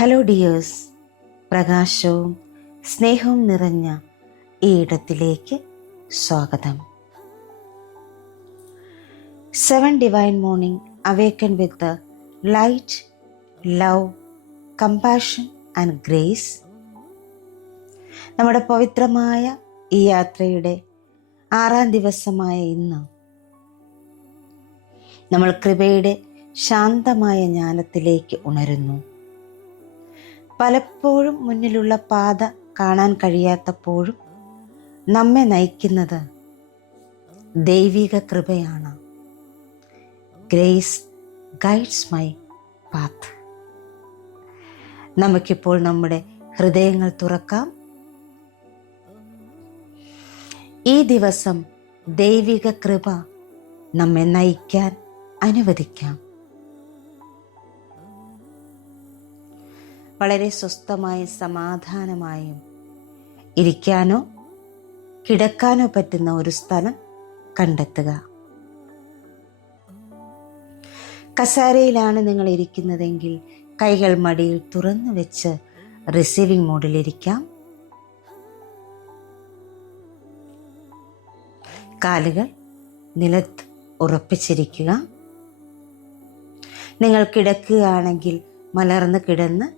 Hello dears, പ്രകാശവും സ്നേഹവും നിറഞ്ഞ ഈ ഇടത്തിലേക്ക് സ്വാഗതം. 7 divine morning awaken with light, love, compassion and grace. നമ്മുടെ പവിത്രമായ ഈ യാത്രയുടെ 6-ാം ദിവസമായ ഇന്ന് നമ്മൾ കൃപയുടെ ശാന്തമായ ജ്ഞാനത്തിലേക്ക് ഉണരുന്നു. പലപ്പോഴും മുന്നിലുള്ള പാത കാണാൻ കഴിയാത്തപ്പോഴും നമ്മെ നയിക്കുന്നത് ദൈവിക കൃപയാണ്. Grace guides my path. നമുക്കിപ്പോൾ നമ്മുടെ ഹൃദയങ്ങൾ തുറക്കാം. ഈ ദിവസം ദൈവിക കൃപ നമ്മെ നയിക്കാൻ അനുവദിക്കാം. വളരെ സ്വസ്ഥമായും സമാധാനമായും ഇരിക്കാനോ കിടക്കാനോ പറ്റുന്ന ഒരു സ്ഥലം കണ്ടെത്തുക. കസേരയിലാണ് നിങ്ങൾ ഇരിക്കുന്നതെങ്കിൽ കൈകൾ മടിയിൽ തുറന്നു വെച്ച് റിസീവിംഗ് മോഡിലിരിക്കാം. കാലുകൾ നിലത്ത് ഉറപ്പിച്ചിരിക്കുക. നിങ്ങൾ കിടക്കുകയാണെങ്കിൽ മലർന്ന് കിടന്ന്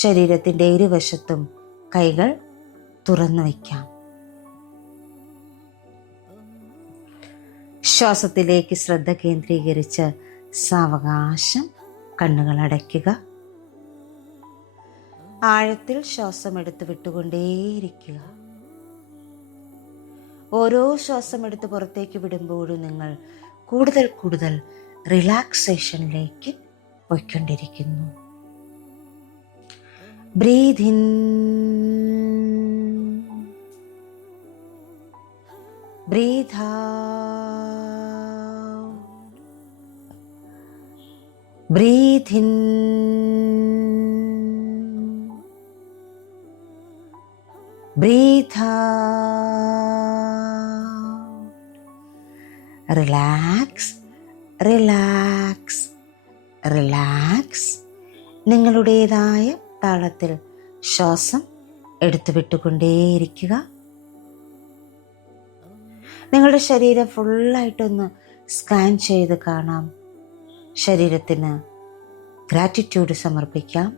ശരീരത്തിൻ്റെ ഇരുവശത്തും കൈകൾ തുറന്നു വയ്ക്കാം. ശ്വാസത്തിലേക്ക് ശ്രദ്ധ കേന്ദ്രീകരിച്ച് സാവകാശം കണ്ണുകൾ അടയ്ക്കുക. ആഴത്തിൽ ശ്വാസം എടുത്ത് വിട്ടുകൊണ്ടേയിരിക്കുക. ഓരോ ശ്വാസം എടുത്ത് പുറത്തേക്ക് വിടുമ്പോഴും നിങ്ങൾ കൂടുതൽ കൂടുതൽ റിലാക്സേഷനിലേക്ക് പോയിക്കൊണ്ടിരിക്കുന്നു. Breathe in, breathe out, breathe in, breathe out. Relax, relax, relax. നിങ്ങളുടേതായ താളത്തിൽ ശ്വാസം എടുത്തു വിട്ടുകൊണ്ടേയിരിക്കുക. നിങ്ങളുടെ ശരീരം ഫുള്ളായിട്ടൊന്ന് സ്കാൻ ചെയ്ത് കാണാം. ശരീരത്തിന് ഗ്രാറ്റിറ്റ്യൂഡ് സമർപ്പിക്കാം.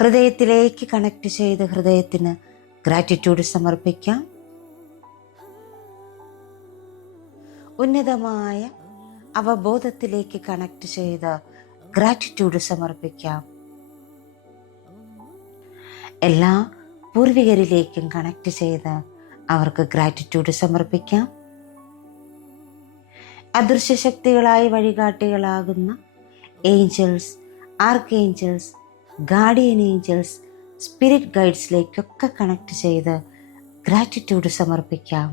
ഹൃദയത്തിലേക്ക് കണക്ട് ചെയ്ത് ഹൃദയത്തിന് ഗ്രാറ്റിറ്റ്യൂഡ് സമർപ്പിക്കാം. ഉന്നതമായ അവബോധത്തിലേക്ക് കണക്ട് ചെയ്ത് ഗ്രാറ്റിറ്റ്യൂഡ് സമർപ്പിക്കാം. എല്ലാ പൂർവികരിലേക്കും കണക്ട് ചെയ്ത് അവർക്ക് ഗ്രാറ്റിറ്റ്യൂഡ് സമർപ്പിക്കാം. അദൃശ്യ ശക്തികളായി വഴികാട്ടികളാകുന്ന angels, archangels, guardian angels, spirit ഗൈഡ്സിലേക്കൊക്കെ കണക്ട് ചെയ്ത് ഗ്രാറ്റിറ്റ്യൂഡ് സമർപ്പിക്കാം.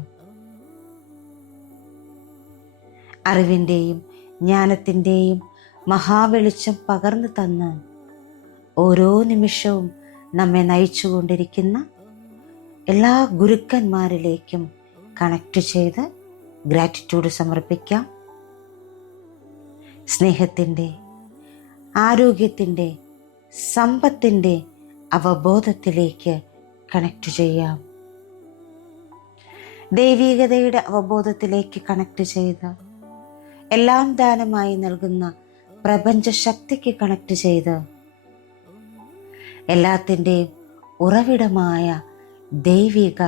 അറിവിൻ്റെയും ജ്ഞാനത്തിൻ്റെയും മഹാവെളിച്ചം പകർന്നു തന്ന് ഓരോ നിമിഷവും നമ്മെ നയിച്ചുകൊണ്ടിരിക്കുന്ന എല്ലാ ഗുരുക്കന്മാരിലേക്കും കണക്ട് ചെയ്ത് ഗ്രാറ്റിറ്റ്യൂഡ് സമർപ്പിക്കാം. സ്നേഹത്തിൻ്റെ, ആരോഗ്യത്തിൻ്റെ, സമ്പത്തിൻ്റെ അവബോധത്തിലേക്ക് കണക്ട് ചെയ്യാം. ദൈവികതയുടെ അവബോധത്തിലേക്ക് കണക്ട് ചെയ്ത് എല്ലാം ദാനമായി നൽകുന്ന പ്രപഞ്ച ശക്തിക്ക് കണക്ട് ചെയ്ത് എല്ലാത്തിൻ്റെയും ഉറവിടമായ ദൈവിക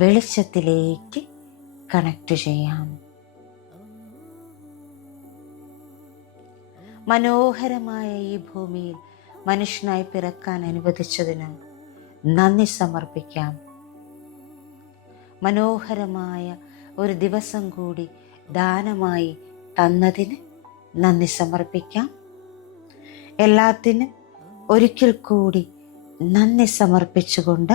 വെളിച്ചത്തിലേക്ക് കണക്ട് ചെയ്യാം. മനോഹരമായ ഈ ഭൂമിയിൽ മനുഷ്യനായി പിറക്കാൻ അനുവദിച്ചതിന് നന്ദി സമർപ്പിക്കാം. മനോഹരമായ ഒരു ദിവസം കൂടി ദാനമായി തന്നതിന് നന്ദി സമർപ്പിക്കാം. എല്ലാത്തിനും ഒരിക്കൽ കൂടി നന്ദി സമർപ്പിച്ചുകൊണ്ട്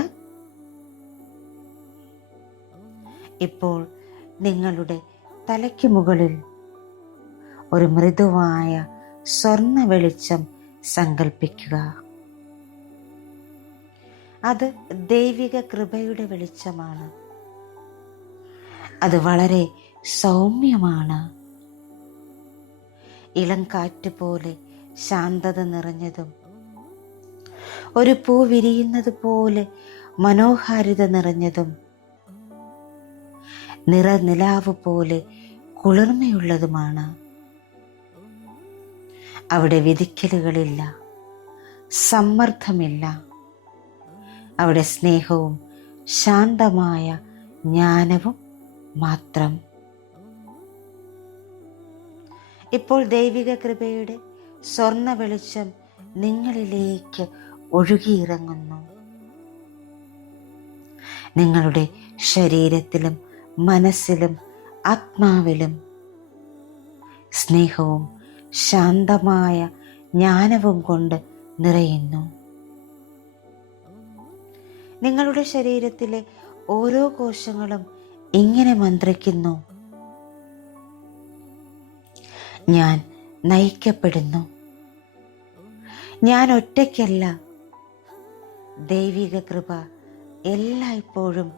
ഇപ്പോൾ നിങ്ങളുടെ തലയ്ക്ക് മുകളിൽ ഒരു മൃദുവായ സ്വർണ്ണ വെളിച്ചം സങ്കൽപ്പിക്കുക. അത് ദൈവിക കൃപയുടെ വെളിച്ചമാണ്. അത് വളരെ സൗമ്യമാണ്. ഇളം കാറ്റ് പോലെ ശാന്തത നിറഞ്ഞതും ഒരു പൂ വിരിയുന്നത് പോലെ മനോഹാരിത നിറഞ്ഞതും നിറനിലാവ് പോലെ കുളിർമയുള്ളതുമാണ്. അവിടെ വിധിക്കലുകളില്ല, സമ്മർദ്ദമില്ല. അവിടെ സ്നേഹവും ശാന്തമായ ജ്ഞാനവും മാത്രം. ഇപ്പോൾ ദൈവിക കൃപയുടെ സ്വർണ്ണ വെളിച്ചം നിങ്ങളിലേക്ക് ഒഴുകിയിറങ്ങുന്നു. നിങ്ങളുടെ ശരീരത്തിലും മനസ്സിലും ആത്മാവിലും സ്നേഹവും ശാന്തമായ ജ്ഞാനവും കൊണ്ട് നിറയുന്നു. നിങ്ങളുടെ ശരീരത്തിലെ ഓരോ കോശങ്ങളും ഇങ്ങനെ മന്ത്രിക്കുന്നു: ഞാൻ നയിക്കപ്പെടുന്നു. ഞാൻ ഒറ്റയ്ക്കല്ല. ദൈവിക കൃപ എല്ലായ്പ്പോഴും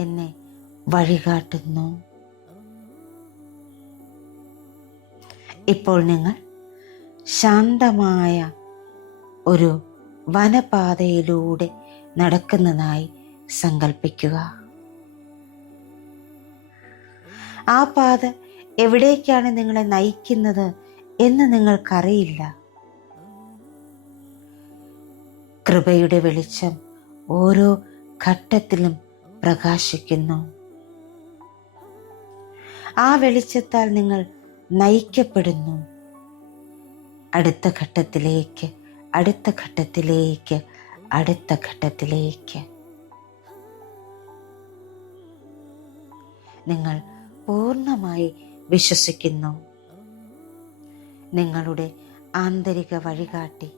എന്നെ വഴികാട്ടുന്നു. ഇപ്പോൾ നിങ്ങൾ ശാന്തമായ ഒരു വനപാതയിലൂടെ നടക്കുന്നതായി സങ്കല്പിക്കുക. ആ പാത എവിടേക്കാണ് നിങ്ങളെ നയിക്കുന്നത് എന്ന് നിങ്ങൾക്കറിയില്ല. കൃപയുടെ വെളിച്ചം ഓരോ ഘട്ടത്തിലും പ്രകാശിക്കുന്നു. ആ വെളിച്ചത്താൽ നിങ്ങൾ നയിക്കപ്പെടുന്നു. അടുത്ത ഘട്ടത്തിലേക്ക്, അടുത്ത ഘട്ടത്തിലേക്ക്, അടുത്ത ഘട്ടത്തിലേക്ക്. നിങ്ങൾ പൂർണ്ണമായി വിശ്വസിക്കുന്നു. നിങ്ങളുടെ ആന്തരിക വഴികാട്ടി,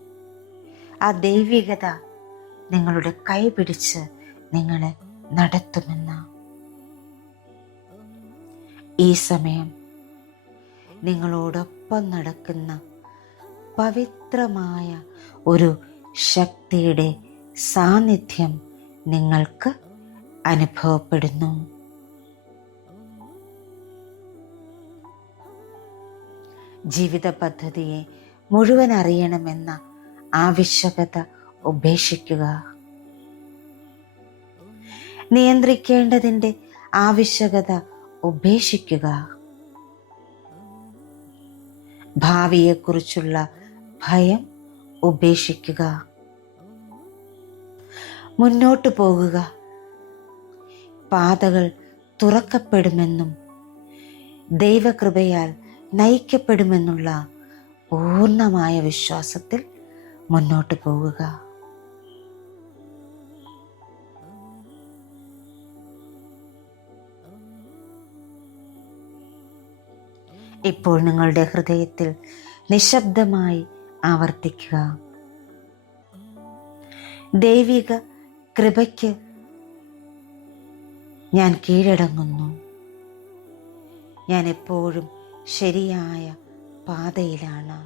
ആ ദൈവികത നിങ്ങളുടെ കൈ പിടിച്ച് നിങ്ങളെ നടത്തുമെന്ന്. ഈ സമയം നിങ്ങളോടൊപ്പം നടക്കുന്ന പവിത്രമായ ഒരു ശക്തിയുടെ സാന്നിധ്യം നിങ്ങൾക്ക് അനുഭവപ്പെടുന്നു. ജീവിത പദ്ധതിയെ മുഴുവൻ അറിയണമെന്ന ആവശ്യകത ഉപേക്ഷിക്കുക. നിയന്ത്രിക്കേണ്ടതിൻ്റെ ആവശ്യകത ഉപേക്ഷിക്കുക. ഭാവിയെക്കുറിച്ചുള്ള ഭയം ഉപേക്ഷിക്കുക. മുന്നോട്ടു പോകുക. പാതകൾ തുറക്കപ്പെടുമെന്നും ദൈവകൃപയാൽ നയിക്കപ്പെടുമെന്നുള്ള പൂർണ്ണമായ വിശ്വാസത്തിൽ മുന്നോട്ടു പോകുക. ഇപ്പോൾ നിങ്ങളുടെ ഹൃദയത്തിൽ നിശബ്ദമായി ആവർത്തിക്കുക: ദൈവിക കൃപയ്ക്ക് ഞാൻ കീഴടങ്ങുന്നു. ഞാൻ എപ്പോഴും ശരിയായ പാതയിലാണ്.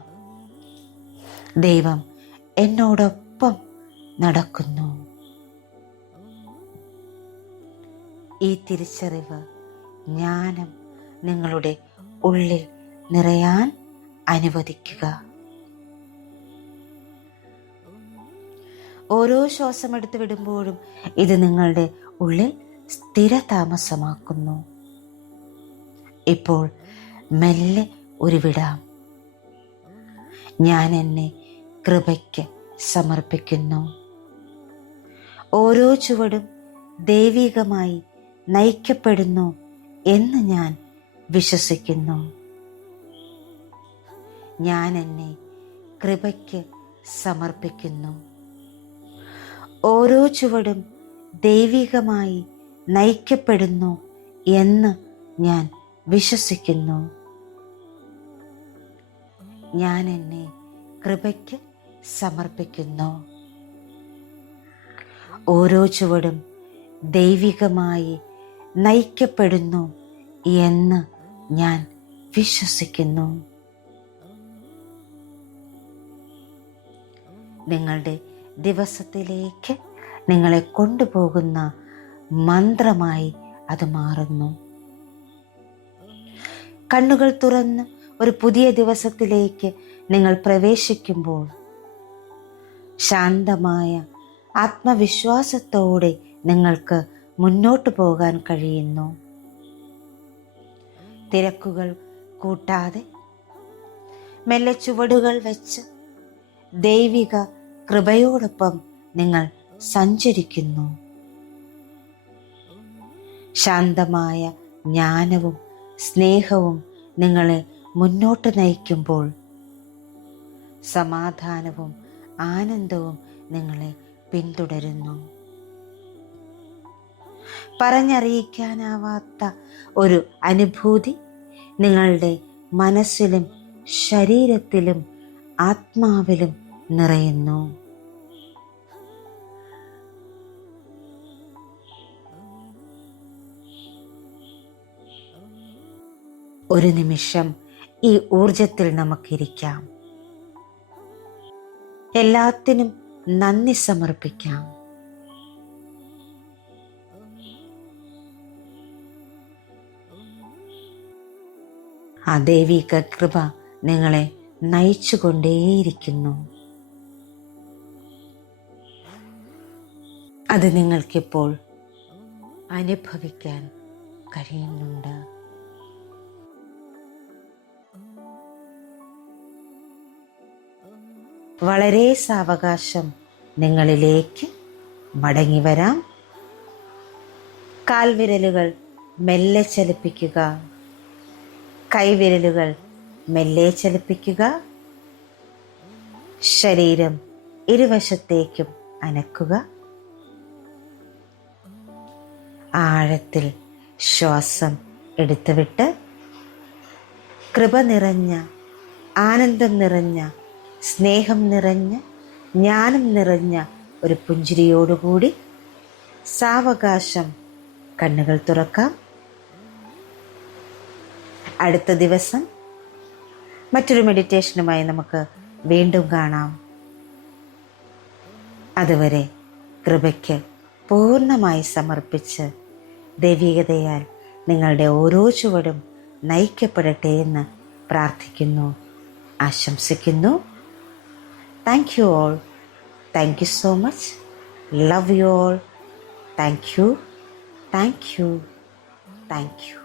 ദൈവം എന്നോടൊപ്പം നടക്കുന്നു. ഈ തിരിച്ചറിവ്, ജ്ഞാനം നിങ്ങളുടെ ഉള്ളിൽ നിറയാൻ അനുവദിക്കുക. ഓരോ ശ്വാസമെടുത്ത് വിടുമ്പോഴും ഇത് നിങ്ങളുടെ ഉള്ളിൽ സ്ഥിരതാമസമാക്കുന്നു. ഇപ്പോൾ മെല്ലെ ഉരുവിടാം. ഞാൻ എന്നെ കൃപയ്ക്ക് സമർപ്പിക്കുന്നു. ഓരോ ചുവടും ദൈവികമായി നയിക്കപ്പെടുന്നു എന്ന് ഞാൻ വിശ്വസിക്കുന്നു. ഞാൻ എന്നെ കൃപയ്ക്ക് സമർപ്പിക്കുന്നു. ഓരോ ചുവടും ദൈവികമായി നയിക്കപ്പെടുന്നു എന്ന് ഞാൻ വിശ്വസിക്കുന്നു. ഞാൻ എന്നെ കൃപയ്ക്ക് സമർപ്പിക്കുന്നു. ഓരോ ചുവടും ദൈവികമായി നയിക്കപ്പെടുന്നു എന്ന് ഞാൻ വിശ്വസിക്കുന്നു. നിങ്ങളുടെ ദിവസത്തിലേക്ക് നിങ്ങളെ കൊണ്ടുപോകുന്ന മന്ത്രമായി അത് മാറുന്നു. കണ്ണുകൾ തുറന്ന് ഒരു പുതിയ ദിവസത്തിലേക്ക് നിങ്ങൾ പ്രവേശിക്കുമ്പോൾ ശാന്തമായ ആത്മവിശ്വാസത്തോടെ നിങ്ങൾക്ക് മുന്നോട്ട് പോകാൻ കഴിയുന്നു. തിരക്കുകൾ കൂട്ടാതെ മെല്ലെ ചുവടുകൾ വെച്ച് ദൈവിക കൃപയോടൊപ്പം നിങ്ങൾ സഞ്ചരിക്കുന്നു. ശാന്തമായ ജ്ഞാനവും സ്നേഹവും നിങ്ങളെ മുന്നോട്ട് നയിക്കുമ്പോൾ സമാധാനവും ആനന്ദവും നിങ്ങളെ പിന്തുടരുന്നു. പറഞ്ഞറിയിക്കാനാവാത്ത ഒരു അനുഭൂതി നിങ്ങളുടെ മനസ്സിലും ശരീരത്തിലും ആത്മാവിലും നിറയുന്നു. ഒരു നിമിഷം ഈ ഊർജത്തിൽ നമുക്കിരിക്കാം. എല്ലാത്തിനും നന്ദി സമർപ്പിക്കാം. ആ ദൈവിക കൃപ നിങ്ങളെ നയിച്ചുകൊണ്ടേയിരിക്കുന്നു. അത് നിങ്ങൾക്കിപ്പോൾ അനുഭവിക്കാൻ കഴിയുന്നുണ്ട്. വളരെ സാവകാശം നിങ്ങളിലേക്ക് മടങ്ങി വരാം. കാൽവിരലുകൾ മെല്ലെ ചലിപ്പിക്കുക, കൈവിരലുകൾ മെല്ലെ ചലിപ്പിക്കുക, ശരീരം ഇരുവശത്തേക്കും അനക്കുക. ആഴത്തിൽ ശ്വാസം എടുത്തുവിട്ട് കൃപ നിറഞ്ഞ, ആനന്ദം നിറഞ്ഞ, സ്നേഹം നിറഞ്ഞ, ജ്ഞാനം നിറഞ്ഞ ഒരു പുഞ്ചിരിയോടുകൂടി സാവകാശം കണ്ണുകൾ തുറക്കാം. അടുത്ത ദിവസം മറ്റൊരു മെഡിറ്റേഷനുമായി നമുക്ക് വീണ്ടും കാണാം. അതുവരെ കൃപയ്ക്ക് പൂർണ്ണമായി സമർപ്പിച്ച് ദൈവികതയാൽ നിങ്ങളുടെ ഓരോ ചുവടും നയിക്കപ്പെടട്ടെ എന്ന് പ്രാർത്ഥിക്കുന്നു, ആശംസിക്കുന്നു. Thank you all. Thank you so much. Love you all. Thank you. Thank you. Thank you.